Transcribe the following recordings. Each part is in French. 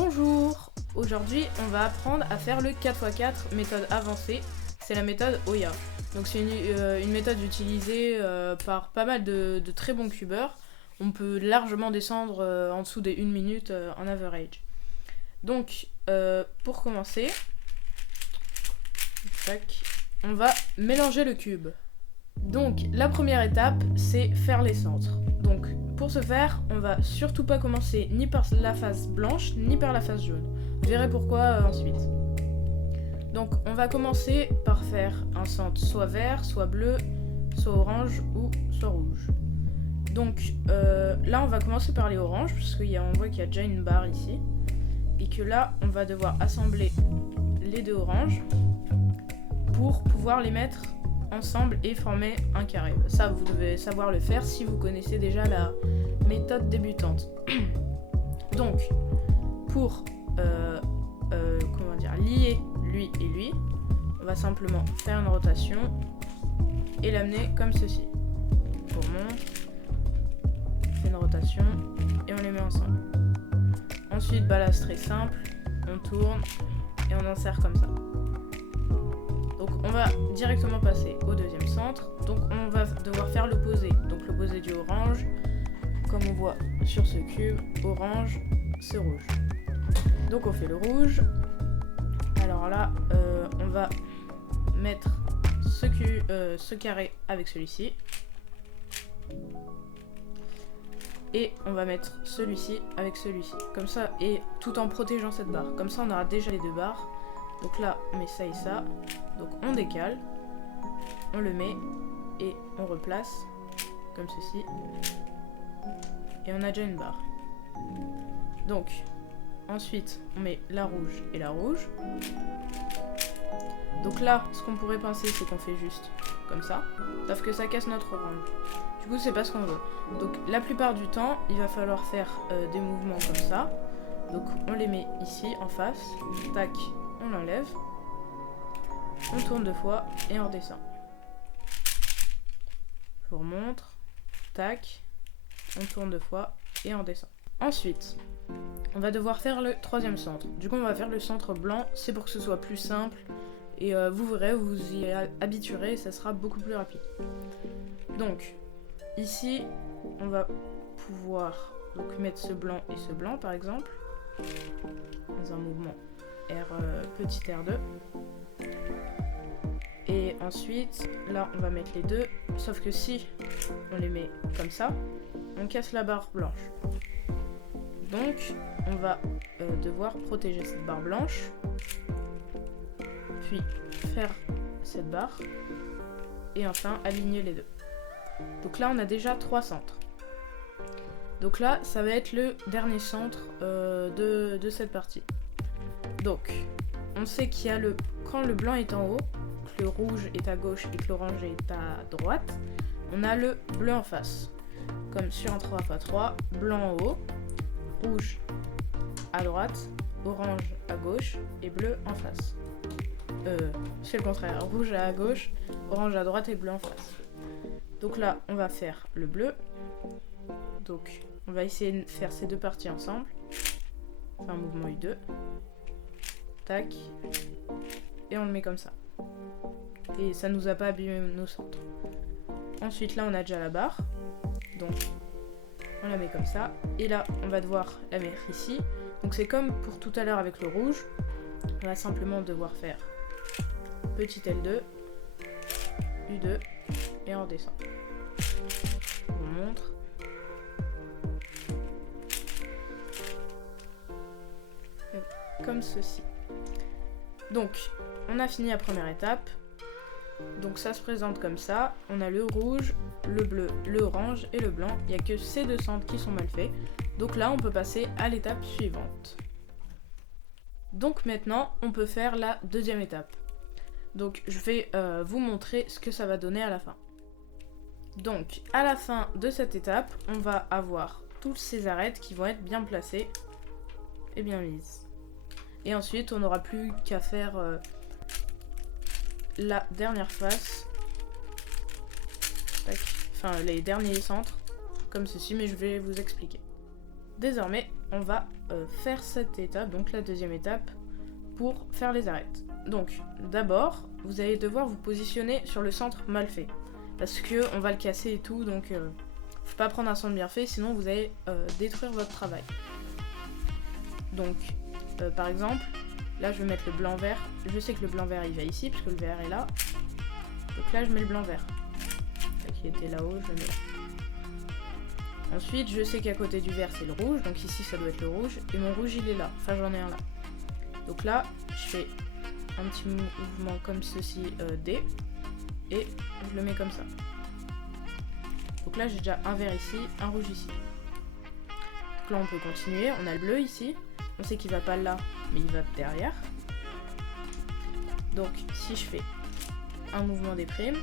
Bonjour! Aujourd'hui, on va apprendre à faire le 4x4 méthode avancée. C'est la méthode Oya. Donc c'est une méthode utilisée par pas mal de très bons cubeurs. On peut largement descendre en dessous des 1 minute en average. Donc pour commencer, on va mélanger le cube. Donc la première étape, c'est faire les centres. Donc pour ce faire, on va surtout pas commencer ni par la face blanche ni par la face jaune. Vous verrez pourquoi ensuite. Donc on va commencer par faire un centre soit vert, soit bleu, soit orange ou soit rouge. Donc là on va commencer par les oranges parce qu'on voit qu'il y a déjà une barre ici. Et que là on va devoir assembler les deux oranges pour pouvoir les mettre ensemble et former un carré. Ça vous devez savoir le faire si vous connaissez déjà la méthode débutante. Donc pour lier lui et lui, on va simplement faire une rotation et l'amener comme ceci. Pour montre, on fait une rotation et on les met ensemble. Ensuite ballast très simple, on tourne et on insère comme ça. Donc on va directement passer au deuxième centre. Donc on va devoir faire l'opposé. Donc l'opposé du orange, comme on voit sur ce cube, orange, c'est rouge. Donc on fait le rouge. Alors là, on va mettre ce carré avec celui-ci. Et on va mettre celui-ci avec celui-ci. Comme ça, et tout en protégeant cette barre. Comme ça, on aura déjà les deux barres. Donc là, on met ça et ça. Donc on décale, on le met et on replace comme ceci. Et on a déjà une barre. Donc ensuite on met la rouge et la rouge. Donc là ce qu'on pourrait penser c'est qu'on fait juste comme ça. Sauf que ça casse notre orange. Du coup c'est pas ce qu'on veut. Donc la plupart du temps il va falloir faire des mouvements comme ça. Donc on les met ici en face. Tac, on l'enlève. On tourne deux fois et on redescend. Je vous remontre. Tac. On tourne deux fois et on redescend. Ensuite, on va devoir faire le troisième centre. Du coup, on va faire le centre blanc. C'est pour que ce soit plus simple. Et vous verrez, vous vous y habituerez. Ça sera beaucoup plus rapide. Donc, ici, on va pouvoir mettre ce blanc et ce blanc, par exemple. Dans un mouvement petit R2. Et ensuite, là, on va mettre les deux. Sauf que si on les met comme ça, on casse la barre blanche. Donc, on va devoir protéger cette barre blanche. Puis, faire cette barre. Et enfin, aligner les deux. Donc là, on a déjà 3 centres. Donc là, ça va être le dernier centre de cette partie. Donc, on sait qu'il y a quand le blanc est en haut, que le rouge est à gauche et que l'orange est à droite, on a le bleu en face. Comme sur un 3x3, blanc en haut, rouge à droite, orange à gauche et bleu en face. C'est le contraire, rouge à gauche, orange à droite et bleu en face. Donc là, on va faire le bleu. Donc, on va essayer de faire ces deux parties ensemble. Enfin, un mouvement U2. Tac. Et on le met comme ça. Et ça nous a pas abîmé nos centres. Ensuite, là, on a déjà la barre. Donc, on la met comme ça. Et là, on va devoir la mettre ici. Donc, c'est comme pour tout à l'heure avec le rouge. On va simplement devoir faire petit L2, U2, et on redescend. Je vous montre. Comme ceci. Donc, on a fini la première étape. Donc ça se présente comme ça. On a le rouge, le bleu, le orange et le blanc. Il n'y a que ces deux centres qui sont mal faits. Donc là, on peut passer à l'étape suivante. Donc maintenant, on peut faire la deuxième étape. Donc je vais vous montrer ce que ça va donner à la fin. Donc à la fin de cette étape, on va avoir toutes ces arêtes qui vont être bien placées et bien mises. Et ensuite, on n'aura plus qu'à faire la dernière face. Tac. Enfin, les derniers centres, comme ceci, mais je vais vous expliquer. Désormais, on va faire cette étape, donc la deuxième étape, pour faire les arêtes. Donc d'abord, vous allez devoir vous positionner sur le centre mal fait. Parce que on va le casser et tout, donc faut pas prendre un centre bien fait, sinon vous allez détruire votre travail. Donc par exemple, là je vais mettre le blanc vert. Je sais que le blanc vert il va ici, puisque le vert est là. Donc là je mets le blanc vert. Qui était là-haut, je le mets là. Ensuite, je sais qu'à côté du vert c'est le rouge, donc ici ça doit être le rouge, et mon rouge il est là, enfin j'en ai un là. Donc là, je fais un petit mouvement comme ceci, D, et je le mets comme ça. Donc là j'ai déjà un vert ici, un rouge ici. Donc là on peut continuer, on a le bleu ici, on sait qu'il va pas là, mais il va derrière. Donc si je fais un mouvement des primes,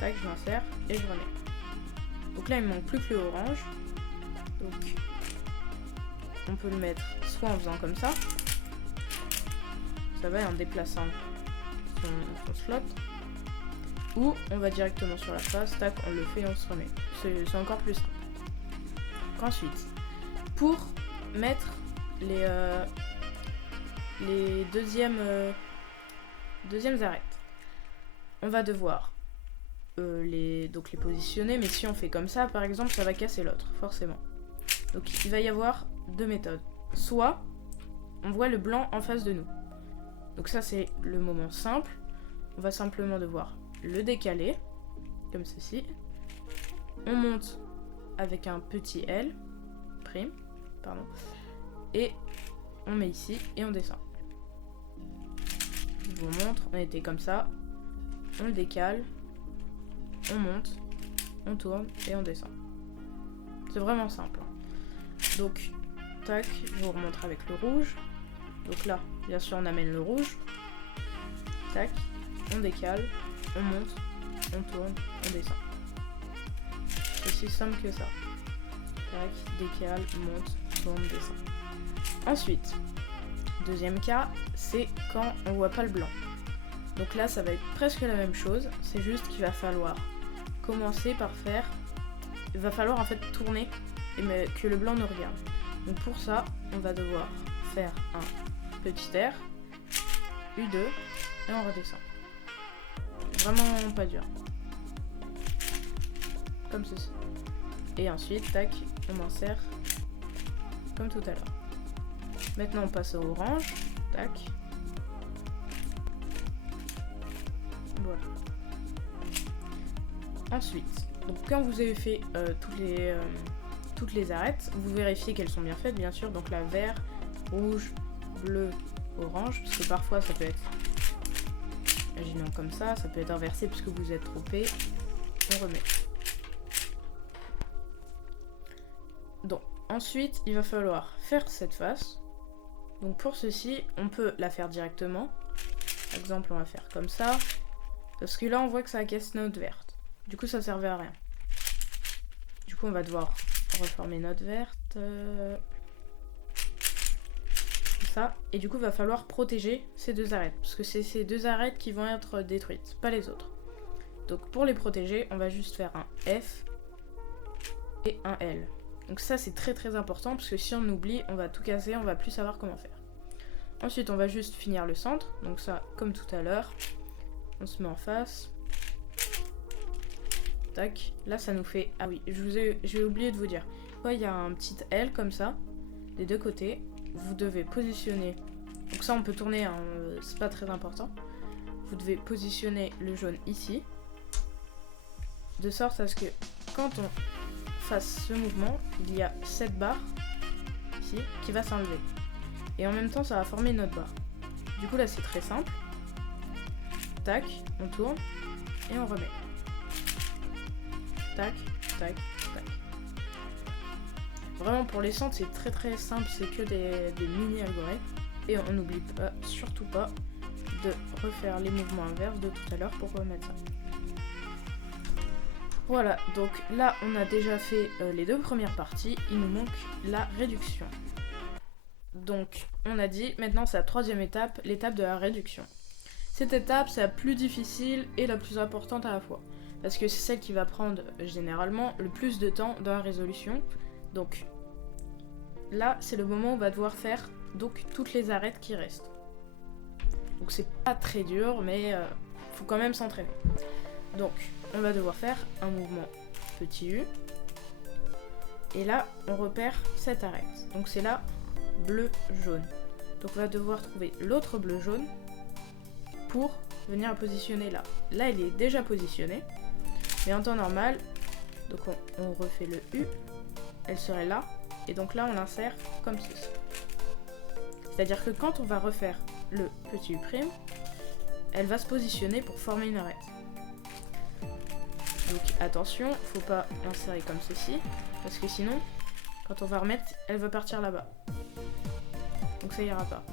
tac, je l'insère et je remets. Donc là il me manque plus que le orange. Donc on peut le mettre soit en faisant comme ça va en déplaçant son slot, ou on va directement sur la face, tac, on le fait et on se remet. C'est encore plus simple. Donc ensuite, pour mettre les deuxièmes arêtes, on va devoir les positionner, mais si on fait comme ça par exemple, ça va casser l'autre forcément. Donc il va y avoir deux méthodes. Soit on voit le blanc en face de nous, donc ça c'est le moment simple. On va simplement devoir le décaler comme ceci, on monte avec un petit L prime, pardon, et on met ici et on descend. Je vous montre, on était comme ça, on le décale, on monte, on tourne et on descend. C'est vraiment simple. Donc, tac, je vous remontre avec le rouge. Donc là, bien sûr, on amène le rouge. Tac, on décale, on monte, on tourne, on descend. C'est aussi simple que ça. Tac, décale, monte, tourne, descend. Ensuite, deuxième cas, c'est quand on voit pas le blanc. Donc là, ça va être presque la même chose. C'est juste qu'il va falloir commencer par faire... Il va falloir en fait tourner et que le blanc nous regarde. Donc pour ça, on va devoir faire un petit R, U2, et on redescend. Vraiment pas dur. Comme ceci. Et ensuite, tac, on insère comme tout à l'heure. Maintenant, on passe au orange. Tac. Voilà. Ensuite, donc quand vous avez fait toutes les arêtes, vous vérifiez qu'elles sont bien faites, bien sûr. Donc là, vert, rouge, bleu, orange, parce que parfois ça peut être, imaginons comme ça peut être inversé puisque vous êtes trompé. On remet. Donc ensuite, il va falloir faire cette face. Donc pour ceci, on peut la faire directement. Par exemple, on va faire comme ça, parce que là, on voit que ça casse notre verte. Du coup, ça servait à rien. Du coup, on va devoir reformer notre verte. Ça. Et du coup, il va falloir protéger ces deux arêtes. Parce que c'est ces deux arêtes qui vont être détruites, pas les autres. Donc pour les protéger, on va juste faire un F et un L. Donc ça, c'est très très important. Parce que si on oublie, on va tout casser, on va plus savoir comment faire. Ensuite, on va juste finir le centre. Donc ça, comme tout à l'heure. On se met en face. Tac. Là, ça nous fait... Ah oui, j'ai oublié de vous dire. Il y a un petit L comme ça, des deux côtés. Vous devez positionner... Donc ça, on peut tourner, hein, c'est pas très important. Vous devez positionner le jaune ici. De sorte à ce que quand on fasse ce mouvement, il y a cette barre ici qui va s'enlever. Et en même temps, ça va former notre barre. Du coup, là, c'est très simple. Tac, on tourne et on remet. Tac, tac, tac. Vraiment, pour les centres, c'est très très simple. C'est que des mini-algorithmes. Et on n'oublie pas, surtout pas, de refaire les mouvements inverses de tout à l'heure pour remettre ça. Voilà, donc là, on a déjà fait les deux premières parties. Il nous manque la réduction. Donc, on a dit, maintenant c'est la troisième étape, l'étape de la réduction. Cette étape, c'est la plus difficile et la plus importante à la fois. Parce que c'est celle qui va prendre généralement le plus de temps dans la résolution. Donc, là, c'est le moment où on va devoir faire donc toutes les arêtes qui restent. Donc c'est pas très dur, mais faut quand même s'entraîner. Donc, on va devoir faire un mouvement petit U. Et là, on repère cette arête. Donc c'est là, bleu, jaune. Donc on va devoir trouver l'autre bleu, jaune pour venir la positionner là. Là, elle est déjà positionnée. Mais en temps normal, donc on refait le U. Elle serait là. Et donc là, on l'insère comme ceci. C'est-à-dire que quand on va refaire le petit U', elle va se positionner pour former une arête. Donc attention, faut pas l'insérer comme ceci, parce que sinon, quand on va remettre, elle va partir là-bas. Donc ça ira pas.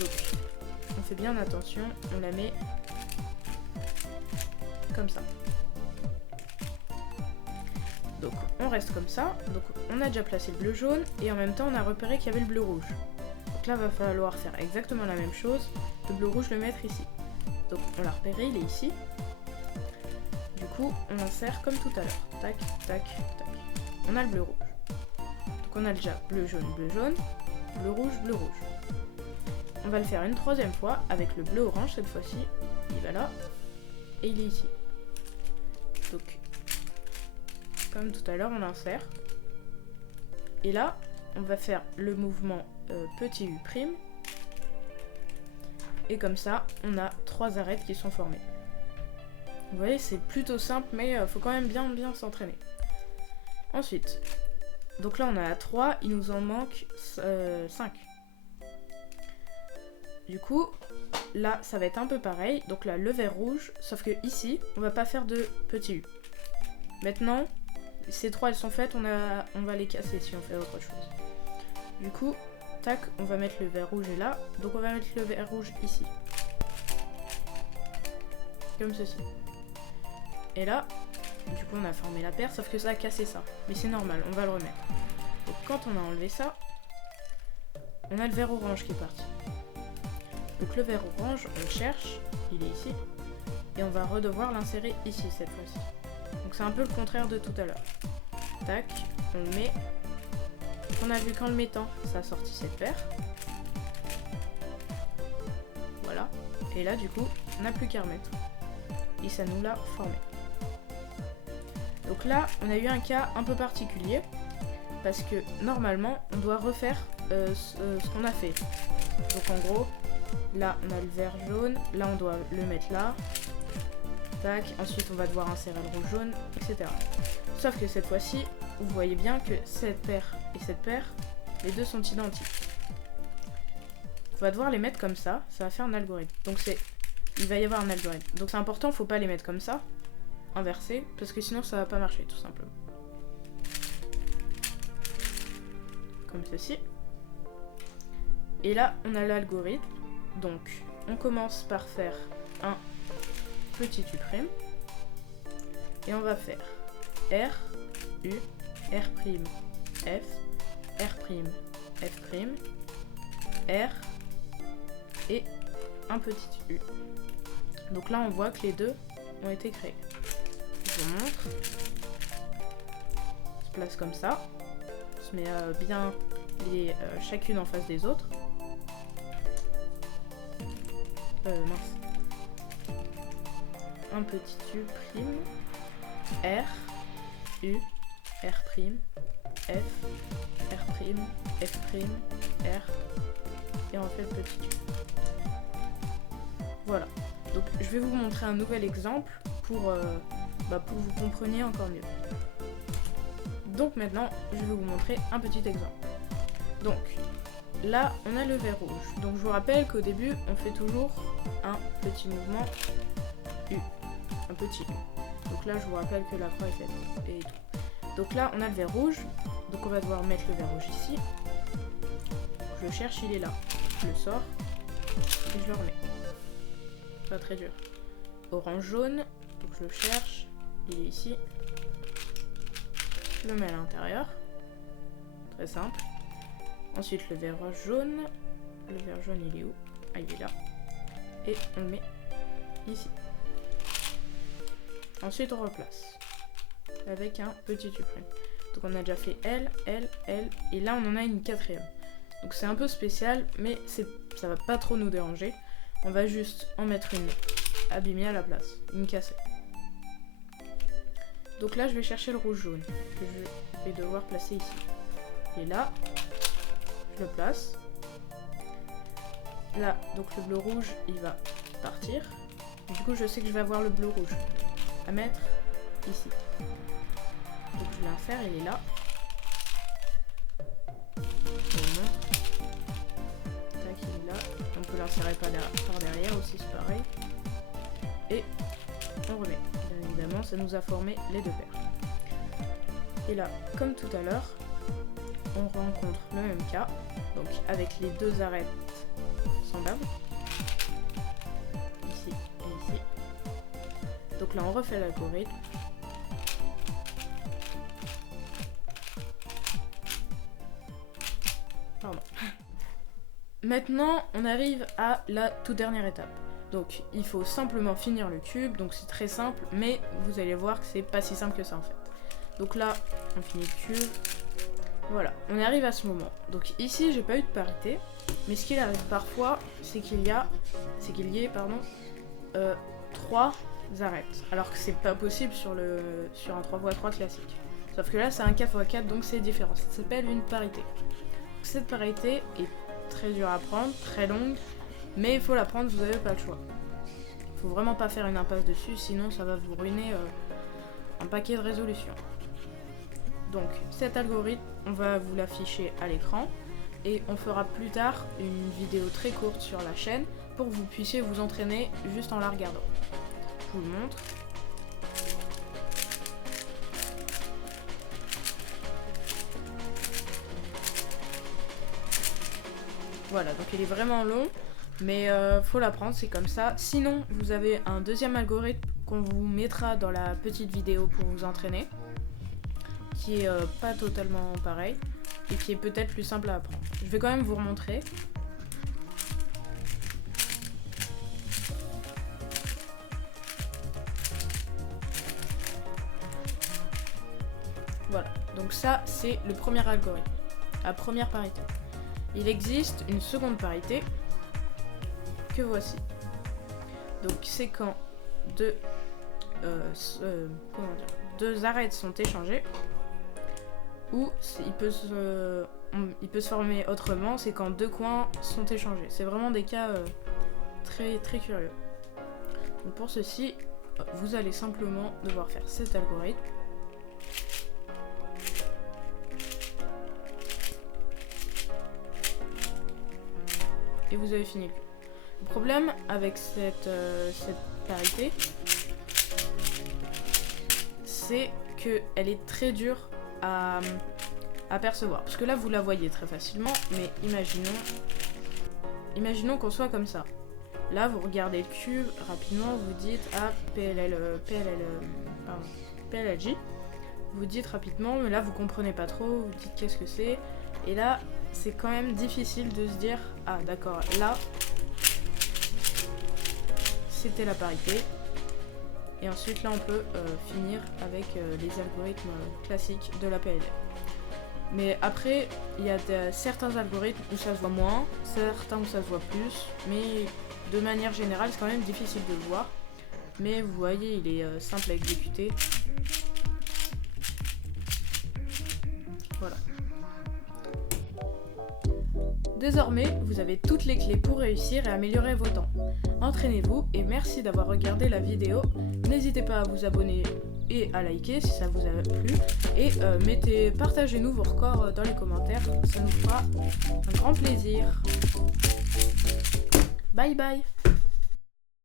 Donc on fait bien attention, on la met comme ça. Donc on reste comme ça, donc on a déjà placé le bleu jaune, et en même temps on a repéré qu'il y avait le bleu rouge. Donc là va falloir faire exactement la même chose, le bleu rouge le mettre ici. Donc on l'a repéré, il est ici. Du coup, on l'insère comme tout à l'heure. Tac, tac, tac. On a le bleu rouge. Donc on a déjà bleu jaune, bleu rouge, bleu rouge. On va le faire une troisième fois avec le bleu orange cette fois-ci. Il va là et il est ici. Donc, comme tout à l'heure, on l'insère. Et là, on va faire le mouvement petit U'. Et comme ça, on a 3 arêtes qui sont formées. Vous voyez, c'est plutôt simple, mais faut quand même bien s'entraîner. Ensuite, donc là on a 3, il nous en manque 5. Du coup, là ça va être un peu pareil. Donc là, le vert rouge, sauf que ici, on va pas faire de petit U. Maintenant, ces 3 elles sont faites, on va les casser si on fait autre chose. Du coup, tac, on va mettre le vert rouge là. Donc on va mettre le vert rouge ici. Comme ceci. Et là, du coup on a formé la paire, sauf que ça a cassé ça. Mais c'est normal, on va le remettre. Donc quand on a enlevé ça, on a le vert orange qui est parti. Donc le vert orange, on le cherche, il est ici. Et on va redevoir l'insérer ici cette fois-ci. Donc c'est un peu le contraire de tout à l'heure. Tac, on le met. On a vu qu'en le mettant, ça a sorti cette paire. Voilà. Et là du coup, on n'a plus qu'à remettre. Et ça nous l'a formé. Donc là, on a eu un cas un peu particulier, parce que normalement, on doit refaire ce qu'on a fait. Donc en gros, là, on a le vert jaune, là, on doit le mettre là. Tac, ensuite, on va devoir insérer le rouge jaune, etc. Sauf que cette fois-ci, vous voyez bien que cette paire et cette paire, les deux sont identiques. On va devoir les mettre comme ça va faire un algorithme. Donc il va y avoir un algorithme. Donc c'est important, faut pas les mettre comme ça. Inversé, parce que sinon ça va pas marcher tout simplement. Comme ceci. Et là on a l'algorithme. Donc on commence par faire un petit U'. Et on va faire R, U, R', F, R', F', R et un petit U. Donc là on voit que les deux ont été créés. Je vous montre. On se place comme ça. On se met bien chacune en face des autres. Mince. Un petit U', R, U, R', F, R', F', R, et on fait le petit U. Voilà. Donc je vais vous montrer un nouvel exemple pour que vous compreniez encore mieux. Donc maintenant, je vais vous montrer un petit exemple. Donc là, on a le vert rouge. Donc je vous rappelle qu'au début, on fait toujours un petit mouvement U. Un petit U. Donc là, je vous rappelle que la croix est faite et tout. Donc là, on a le vert rouge. Donc on va devoir mettre le vert rouge ici. Je le cherche, il est là. Je le sors et je le remets. Pas très dur. Orange jaune, donc je le cherche, il est ici. Je le mets à l'intérieur. Très simple. Ensuite le vert jaune. Le vert jaune il est où? Ah, il est là. Et on le met ici. Ensuite on replace. Avec un petit U'. Donc on a déjà fait elle, et là on en a une quatrième. Donc c'est un peu spécial, mais ça va pas trop nous déranger. On va juste en mettre une abîmée à la place, une cassée. Donc là je vais chercher le rouge jaune, que je vais devoir placer ici. Et là, je le place. Là, donc le bleu rouge, il va partir. Du coup je sais que je vais avoir le bleu rouge à mettre ici. Donc je l'insère, il est là. Tac, il est là. On peut l'insérer par derrière aussi, c'est pareil. Et on remet. Bien évidemment, ça nous a formé les deux paires. Et là, comme tout à l'heure, on rencontre le même cas. Donc avec les deux arêtes semblables. Ici et ici. Donc là, on refait l'algorithme. Pardon. Maintenant, on arrive à la toute dernière étape. Donc, il faut simplement finir le cube. Donc, c'est très simple, mais vous allez voir que c'est pas si simple que ça en fait. Donc là, on finit le cube. Voilà, on arrive à ce moment. Donc ici, j'ai pas eu de parité, mais ce qu'il arrive parfois, c'est qu'il y ait 3 arêtes. Alors que c'est pas possible sur un 3x3 classique. Sauf que là, c'est un 4x4, donc c'est différent. Ça s'appelle une parité. Cette parité est très dure à prendre, très longue, mais il faut la prendre, vous n'avez pas le choix. Il faut vraiment pas faire une impasse dessus, sinon ça va vous ruiner un paquet de résolutions. Donc cet algorithme, on va vous l'afficher à l'écran et on fera plus tard une vidéo très courte sur la chaîne pour que vous puissiez vous entraîner juste en la regardant. Je vous le montre. Voilà, donc il est vraiment long, mais faut l'apprendre, c'est comme ça. Sinon, vous avez un deuxième algorithme qu'on vous mettra dans la petite vidéo pour vous entraîner, qui est pas totalement pareil, et qui est peut-être plus simple à apprendre. Je vais quand même vous remontrer. Voilà, donc ça c'est le premier algorithme, la première parité. Il existe une seconde parité que voici. Donc c'est quand deux arêtes sont échangées, ou il peut se former autrement, c'est quand deux coins sont échangés. C'est vraiment des cas très très curieux. Donc pour ceci, vous allez simplement devoir faire cet algorithme. Et vous avez fini le cube. Le problème avec cette parité, c'est qu'elle est très dure à percevoir. Parce que là, vous la voyez très facilement, mais imaginons qu'on soit comme ça. Là, vous regardez le cube, rapidement, vous dites PLLJ. Vous dites rapidement, mais là, vous comprenez pas trop, vous dites qu'est-ce que c'est. Et là, c'est quand même difficile de se dire, ah d'accord, là, c'était la parité. Et ensuite, là, on peut finir avec les algorithmes classiques de la PLL. Mais après, il y a certains algorithmes où ça se voit moins, certains où ça se voit plus, mais de manière générale, c'est quand même difficile de le voir. Mais vous voyez, il est simple à exécuter. Voilà. Désormais, vous avez toutes les clés pour réussir et améliorer vos temps. Entraînez-vous et merci d'avoir regardé la vidéo. N'hésitez pas à vous abonner et à liker si ça vous a plu. Et partagez-nous vos records dans les commentaires, ça nous fera un grand plaisir. Bye bye.